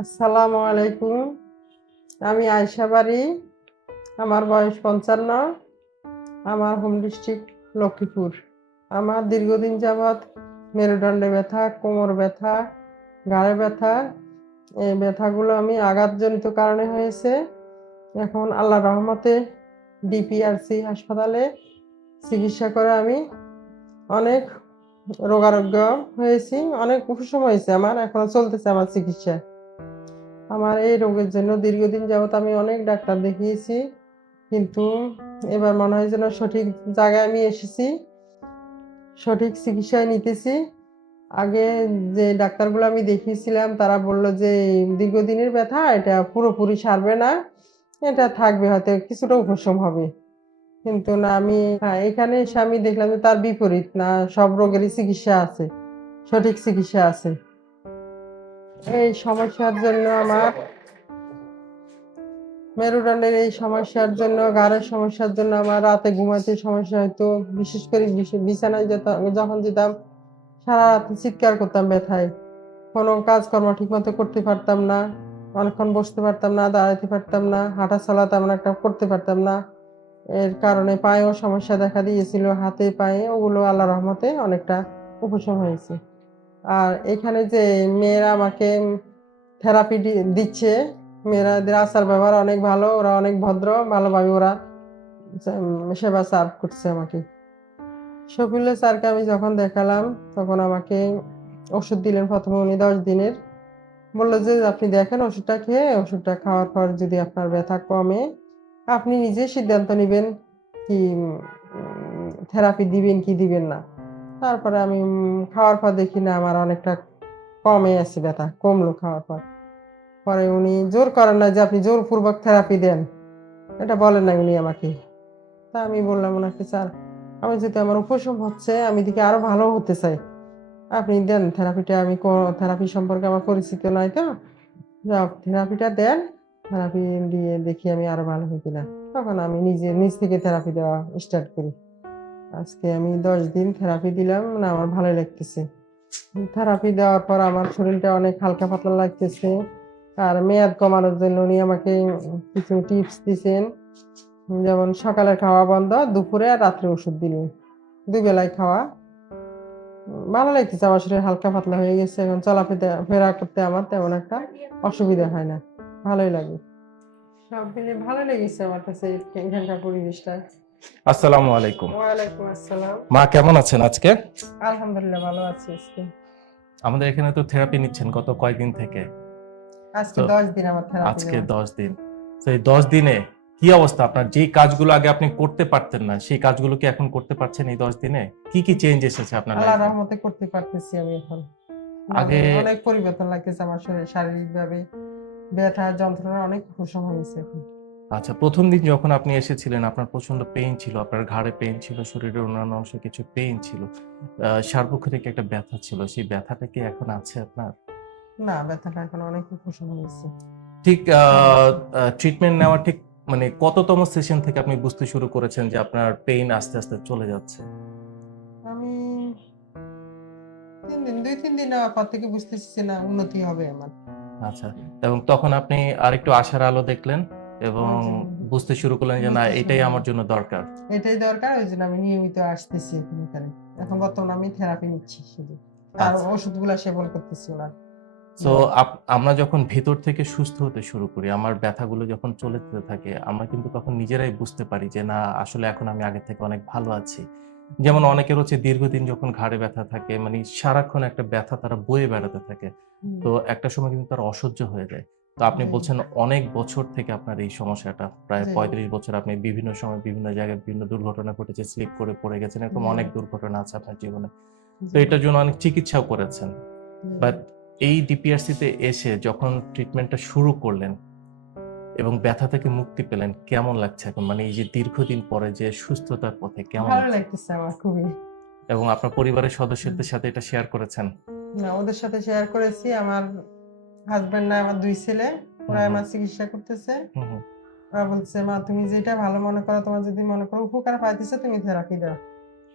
আসসালামু আলাইকুম। আমি আয়সা বাড়ি। আমার বয়স পঞ্চান্ন। আমার হোম ডিস্ট্রিক্ট লক্ষ্মীপুর। আমার দীর্ঘদিন যাবৎ মেরুদণ্ডে ব্যথা, কোমর ব্যথা ঘাড়ে ব্যথা, এই ব্যথাগুলো আমি আঘাতজনিত কারণে হয়েছে। এখন আল্লাহ রহমতে ডিপিআরসি হাসপাতালে চিকিৎসা করে আমি অনেক রোগারোগ্য হয়েছি, অনেক উপশম হয়েছে আমার, এখনও চলতেছে আমার চিকিৎসা। আমার এই রোগের জন্য দীর্ঘদিন যাবত আমি অনেক ডাক্তার দেখিয়েছি, কিন্তু এবার মনে হয় যেন সঠিক জায়গায় আমি এসেছি, সঠিক চিকিৎসায় নিতেছি। আগে যে ডাক্তারগুলো আমি দেখিয়েছিলাম, তারা বলল যে দীর্ঘদিনের ব্যথা, এটা পুরোপুরি সারবে না, এটা থাকবে হয়তো কিছুটা উপশম হবে। কিন্তু না, আমি হ্যাঁ এখানে এসে আমি দেখলাম যে তার বিপরীত, না, সব রোগেরই চিকিৎসা আছে, সঠিক চিকিৎসা আছে। এই সমস্যার জন্য আমার মেরুদণ্ডের এই সমস্যার জন্য, ঘাড়ের সমস্যার জন্য আমার রাতে ঘুমাতে সমস্যা হতো বিশেষ করে বিছানায় যেতাম যখন যেতাম, সারা রাতে চিৎকার করতাম ব্যথায়। কোনো কাজকর্ম ঠিকমতো করতে পারতাম না, অনেকক্ষণ বসতে পারতাম না দাঁড়াতে পারতাম না, হাঁটা চলা তেমন একটা করতে পারতাম না। এর কারণে পায়েও সমস্যা দেখা দিয়েছিল, হাতে, পায়ে, ওগুলো আল্লাহ রহমতে অনেকটা উপশম হয়েছে। আর এখানে যে মেয়েরা আমাকে থেরাপি দিচ্ছে, মেয়েরাদের আচার ব্যবহার অনেক ভালো, ওরা অনেক ভদ্র, ভালোভাবে ওরা সেবা সার্ভ করছে আমাকে। শফিউল্লাহ স্যারকে আমি যখন দেখালাম, তখন আমাকে ওষুধ দিলেন প্রথমে উনি দশ দিনের। বলল যে, আপনি দেখেন ওষুধটা খেয়ে, ওষুধটা খাওয়ার পর যদি আপনার ব্যথা কমে, আপনি নিজে সিদ্ধান্ত নেবেন কি থেরাপি দিবেন কি দিবেন না। তারপরে আমি খাওয়ার পর দেখি না, আমার অনেকটা কমে আছে ব্যথা, কমলো খাওয়ার পর। পরে উনি জোর করেন না যে আপনি জোরপূর্বক থেরাপি দেন। এটা বলেন না উনি আমাকে। তা আমি বললাম ওনাকে, স্যার, আমি যেহেতু আমার উপশম হচ্ছে, আমি দিকে আরও ভালো হতে চাই। আপনি দেন থেরাপিটা আমি থেরাপি সম্পর্কে আমার পরিচিত নাই তো। থেরাপিটা দেন থেরাপি দিয়ে দেখি আমি আরও ভালো হই কিনা। তখন আমি নিজে, নিজ থেকে থেরাপি দেওয়া স্টার্ট করি। আজকে আমি দশ দিন থেরাপি দিলাম, না, আমার ভালো লাগতেছে। থেরাপি দেওয়ার পর আমার শরীরটা অনেক হালকা পাতলা লাগতেছে। আর মেয়াদ কমানোর জন্য উনি আমাকে কিছু টিপস দিয়েছেন যেমন সকালে খাওয়া বন্ধ, দুপুরে আর রাত্রে ওষুধ দিলেন। দুবেলায় খাওয়া। ভালো লাগতেছে, আমার শরীর হালকা পাতলা হয়ে গেছে। এখন চলাফেরা, ফেরা করতে আমার তেমন একটা অসুবিধা হয় না। ভালোই লাগে। সব মিলে ভালো লেগেছে আমার কাছে এখানকার পরিবেশটা। আসসালামু আলাইকুম। ওয়ালাইকুম আসসালাম। মা কেমন আছেন আজকে? আলহামদুলিল্লাহ ভালো আছি আজকে। আমাদের এখানে তো থেরাপি নিচ্ছেন গত কয়েকদিন থেকে? আজকে তো দশ দিন আমার থেরাপি আজকে দশ দিন। তো এই দশ দিনে কি অবস্থা? আপনার যে কাজগুলো আগে আপনি করতে পারতেন না সেই কাজগুলো কি এখন করতে পারছেন এই দশ দিনে? কি কি চেঞ্জ এসেছে আপনার আল্লাহ লাইফে রহমতে করতে পারতেছি আমি এখন। আগে- অনেক পরিবর্তন লাগতেছে আমার শরীরে। শারীরিক ভাবে ব্যথা যন্ত্রণা অনেক উপশম হয়েছে এখন। আচ্ছা প্রথম দিন যখন আপনি এসেছিলেন আপনার প্রচণ্ড পেইন ছিল আপনার ঘাড়ে পেইন ছিল শরীরের অন্যান্য অংশে কিছু পেইন ছিল আহ, সার্বক্ষণিক একটা ব্যথা ছিল সেই ব্যথাটা কি এখন আছে আপনার? না ব্যথাটা এখন অনেক উপশম হয়েছে। ঠিক ট্রিটমেন্ট নেওয়ার ঠিক মানে কততম সেশন থেকে আপনি বুঝতে শুরু করেছেন যে আপনার পেইন আস্তে আস্তে চলে যাচ্ছে? আমি তিন দিন দুই তিন দিন পর থেকে বুঝতেছি না উন্নতি হবে আমার। আচ্ছা এবং তখন আপনি আরেকটু আশার আলো দেখলেন? এবং বুঝতে শুরু করলেন যে না এটাই আমার জন্য দরকার। এটাই দরকার ওই জন্য আমি নিয়মিত আসতেছি এখানে। এখন বর্তমানে আমি থেরাপি নিচ্ছি শুধু। আর আচ্ছা। ওষুধগুলা সেবন করতেছি ওনার তো আমরা যখন ভেতর থেকে সুস্থ হতে শুরু করি আমার ব্যথাগুলো যখন চলে যেতে থাকে আমরা কিন্তু তখন নিজেরাই বুঝতে পারি যে না আসলে এখন আমি আগে থেকে অনেক ভালো আছি। যেমন অনেকের হচ্ছে দীর্ঘদিন যখন ঘাড়ে ব্যথা থাকে মানে সারাক্ষণ একটা ব্যথা তারা বয়ে বেড়াতে থাকে। তো একটা সময় কিন্তু তার অসহ্য হয়ে যায়। তো আপনি বলছেন অনেক বছর থেকে আপনার এই সমস্যাটা। প্রায় পঁয়ত্রিশ বছর আপনি বিভিন্ন সময় বিভিন্ন জায়গায় বিভিন্ন দুর্ঘটনা ঘটেছে স্লিপ করে পড়ে গেছেন এরকম অনেক দুর্ঘটনা আছে আপনার জীবনে। তো এটার জন্য অনেক চিকিৎসাও করেছেন। বাট এই ডিপিআরসি তে এসে যখন ট্রিটমেন্টটা শুরু করলেন এবং ব্যথা থেকে মুক্তি পেলেন কেমন লাগছে এখন? মানে এই যে দীর্ঘদিন পরে যে সুস্থতার পথে কেমন ভালো লাগছে? লাগতেছে আমার খুবই। এবং আপনার পরিবারের সদস্যদের সাথে এটা শেয়ার করেছেন? না ওদের সাথে শেয়ার করেছি। আমার হাজবেন্ড না আমার দুই ছেলে ওরা আমার চিকিৎসা করতেছে। ওরা বলছে মা তুমি যেটা ভালো মনে করো তোমার যদি মনে করো উপকার পাইতেছে তুমি থেরাপি দাও।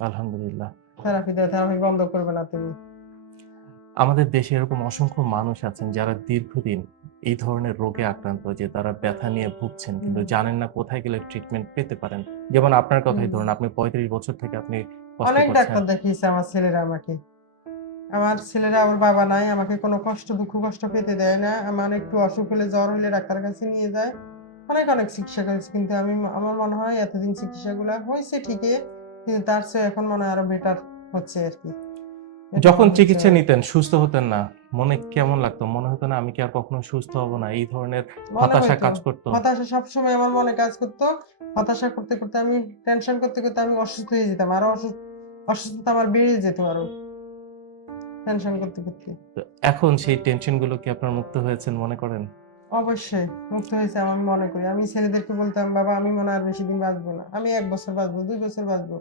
আলহামদুলিল্লাহ। থেরাপি দাও থেরাপি বন্ধ করবে না তুমি। আমাদের দেশে এরকম অসংখ্য মানুষ আছেন যারা দীর্ঘদিন এই ধরনের রোগে আক্রান্ত যে তারা ব্যথা নিয়ে ভুগছেন কিন্তু জানেন না কোথায় গেলে ট্রিটমেন্ট পেতে পারেন। যেমন আপনার কথাই ধরুন আপনি পঁয়ত্রিশ বছর থেকে আপনি অনেক ডাক্তার দেখিয়েছে আমার ছেলেরা আমাকে। আমার ছেলেরা আমার বাবা নাই আমাকে কোনো কষ্ট দুঃখ কষ্ট পেতে দেয় না। আমার একটু অসুখ হলে জ্বর হলে ডাক্তারের কাছে নিয়ে যায়। অনেক অনেক চিকিৎসা করেছে কিন্তু আমি আমার মনে হয় এতদিন চিকিৎসাগুলো হয়েছে ঠিকই কিন্তু তার চেয়ে এখন মনে হয় আরও বেটার হচ্ছে আর কি। যখন চিকিৎসা নিতেন সুস্থ হতেন না মনে কেমন লাগতো? মনে হতো না আমি কি আর কখনো সুস্থ হব না? এই ধরনের হতাশা কাজ করতো। হতাশা সবসময় আমার মনে কাজ করতো। হতাশা করতে করতে আমি টেনশন করতে করতে আমি অসুস্থ হয়ে যেতাম। আরও অসুস্থ অসুস্থতা আমার বেড়ে যেত আরও। টেনশন করতে করতে। এখন সেই টেনশনগুলো কি আপনার মুক্ত হয়েছেন মনে করেন? অবশ্যই মুক্ত হয়েছে আমি মনে করি। আমি ছেলেদেরকে বলতাম বাবা আমি মনে আর বেশি দিন বাঁচবো না। আমি এক বছর বাঁচবো দুই বছর বাঁচবো।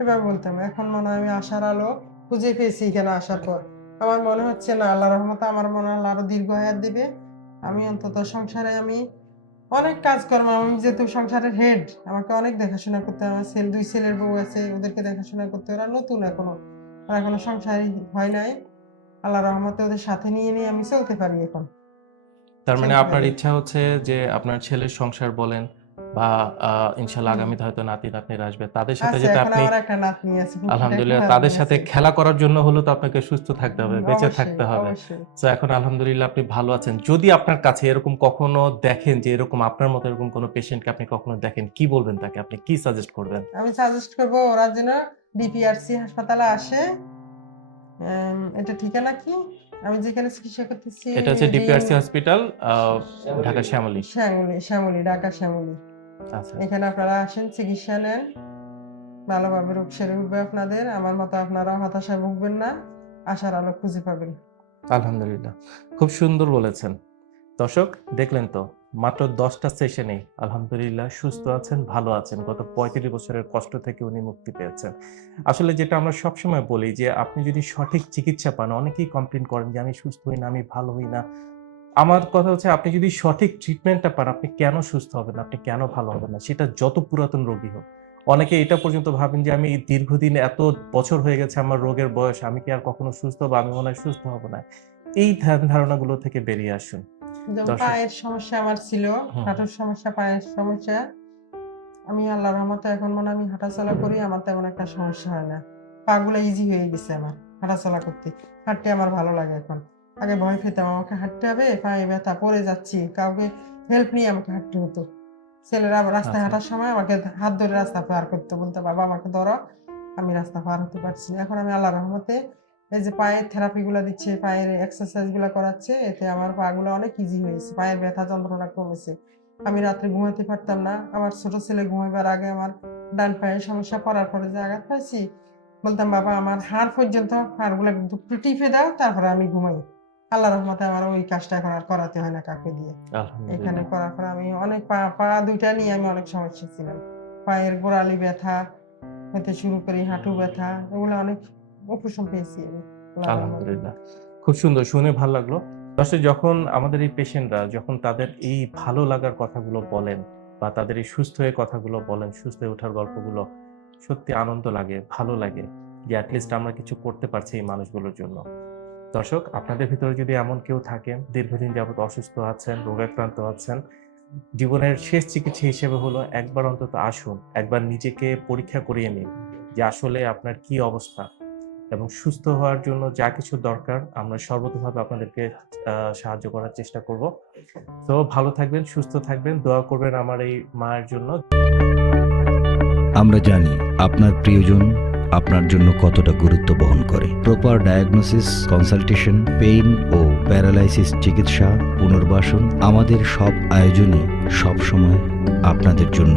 এভাবে বলতাম। এখন মনে হয় আমি আশার আলো খুঁজে পেয়েছি এখানে আসার পর। আমার মনে হচ্ছে না আল্লাহ রহমতে আমার মনে হয় আরও দীর্ঘ হায়াত দিবে। আমি অন্তত সংসারে আমি অনেক কাজ কর্ম আমি যেহেতু সংসারের হেড আমাকে অনেক দেখাশোনা করতে। আমার ছেলে দুই ছেলের বউ আছে ওদেরকে দেখাশোনা করতে। ওরা নতুন এখনও। আর এখনও সংসার হয় নাই। আল্লাহ রহমতে ওদের সাথে নিয়ে নিয়ে আমি চলতে পারি এখন। তার মানে আপনার ইচ্ছা হচ্ছে যে আপনার ছেলের সংসার বলেন বা আগামীতে হয়তো নাতি নাতনির আসবে। তাদের সাথে যাতে এখন আপনি আলহামদুলিল্লাহ তাদের সাথে খেলা করার জন্য হলো তো আপনাকে সুস্থ থাকতে হবে বেঁচে থাকতে হবে। তো এখন আলহামদুলিল্লাহ আপনি ভালো আছেন। যদি আপনার কাছে এরকম কখনো দেখেন যে এরকম আপনার মতো এরকম কোনো পেশেন্টকে আপনি কখনো দেখেন কি বলবেন তাকে? আপনি কি সাজেস্ট করবেন? আমি সাজেস্ট করব ওরা যেন ডিপিআরসি হাসপাতালে আসে। এটা ঠিকানা কি? আমি যেখানে চিকিৎসা করতেছি এটা হচ্ছে ডিপিআরসি হসপিটাল ঢাকা শ্যামলী। শ্যামলী শ্যামলী ঢাকা শ্যামলী। আচ্ছা। এখানে আপনারা আসেন চিকিৎসা নেন। ভালোভাবে রোগ সেরে উঠবে আপনাদের। আমার মতো আপনারা হতাশায় ভুগবেন না। আশার আলো খুঁজে পাবেন। আলহামদুলিল্লাহ। খুব সুন্দর বলেছেন। দর্শক দেখলেন তো? মাত্র দশটা সেশনে আলহামদুলিল্লাহ, সুস্থ আছেন, ভালো আছেন। গত পঁয়ত্রিশ বছরের কষ্ট থেকে উনি মুক্তি পেয়েছেন। আসলে যেটা আমরা সবসময় বলি যে, আপনি যদি সঠিক চিকিৎসা পান, অনেকেই কমপ্লেন করেন যে, আমি সুস্থ হই না, আমি ভালো হই না। আমার কথা হচ্ছে, আপনি যদি সঠিক ট্রিটমেন্টটা পান, আপনি কেন সুস্থ হবেন, আপনি কেন ভালো হবেন না? সেটা যত পুরাতন রোগী হোক। অনেকে এটা পর্যন্ত ভাবেন যে, আমি দীর্ঘদিন এত বছর হয়ে গেছে আমার রোগের বয়স, আমি কি আর কখনো সুস্থ বা আমি মনে হয় সুস্থ হব না? এই ধ্যান ধারণাগুলো থেকে বেরিয়ে আসুন। পায়ের সমস্যা আমার ছিল হাঁটুর সমস্যা পায়ের সমস্যা। আমি আল্লাহ রহমতে এখন মনে আমি হাঁটাচলা করি আমার তেমন একটা সমস্যা হয় না। ইজি হয়ে গেছে আমার হাঁটাচলা করতে। হাঁটতে আমার ভালো লাগে এখন। আগে ভয় পেতাম আমাকে হাঁটতে হবে পায়ে ব্যথা পড়ে যাচ্ছি কাউকে হেল্প নিয়ে আমাকে হাঁটতে হতো। ছেলেরা রাস্তায় আচ্ছা। হাঁটার সময় আমাকে হাত ধরে রাস্তা পার করতে বলতো বাবা আমাকে ধরো আমি রাস্তা পার হতে পারছি না। এখন আমি আল্লাহ রহমতে এই যে পায়ের থেরাপি গুলো দিচ্ছে পায়ের এক্সারসাইজগুলো করাচ্ছে এতে আমার পা গুলো অনেক ইজি হয়েছে পায়ের ব্যথা যন্ত্রণা কমেছে। আমি রাত্রে ঘুমাতে পারতাম না। আমার ছোট ছেলে ঘুমাবার আগে আমার ডান পায়ের সমস্যা পড়ার পরে যে আঘাত পাইছি বলতাম বাবা আমার হাড় পর্যন্ত হাড়গুলো একটু টিপে দাও তারপরে আমি ঘুমাই। আল্লাহ রহমতে আমার ওই কাজটা এখন আর করাতে হয় না কাকে দিয়ে। এখানে করার পর আমি অনেক পা পা দুইটা নিয়ে আমি অনেক সমস্যা ছিলাম। পায়ের গোড়ালি ব্যথা হতে শুরু করি হাঁটু ব্যথা এগুলো অনেক উপশম পেয়েছি। আলহামদুলিল্লাহ। খুব সুন্দর শুনে ভালো লাগল। দর্শক যখন আমাদের এই পেশেন্টরা যখন তাদের এই ভালো লাগার কথাগুলো বলেন বা তাদের এই সুস্থ হয়ে কথাগুলো বলেন সুস্থ হয়ে ওঠার গল্পগুলো সত্যি আনন্দ লাগে ভালো লাগে যে অ্যাটলিস্ট আমরা কিছু করতে পারছি এই মানুষগুলোর জন্য। দর্শক আপনাদের ভিতরে যদি এমন কেউ থাকেন দীর্ঘদিন যাবত অসুস্থ আছেন রোগাক্রান্ত আছেন জীবনের শেষ চিকিৎসা হিসেবে হলো একবার অন্তত আসুন একবার নিজেকে পরীক্ষা করিয়ে নিন যে আসলে আপনার কি অবস্থা। এবং সুস্থ হওয়ার জন্য যা কিছু দরকার, আমরা সর্বতভাবে আপনাদেরকে সাহায্য করার চেষ্টা করব। তো ভালো থাকবেন, সুস্থ থাকবেন, দোয়া করবেন আমার এই মায়ের জন্য। আমরা জানি আপনার প্রিয়জন আপনার জন্য কতটা গুরুত্ব বহন করে। প্রপার ডায়াগনোসিস কনসালটেশন পেইন ও প্যারালাইসিস চিকিৎসা, পুনর্বাসন আমাদের সব আয়োজনই সব সময় আপনাদের জন্য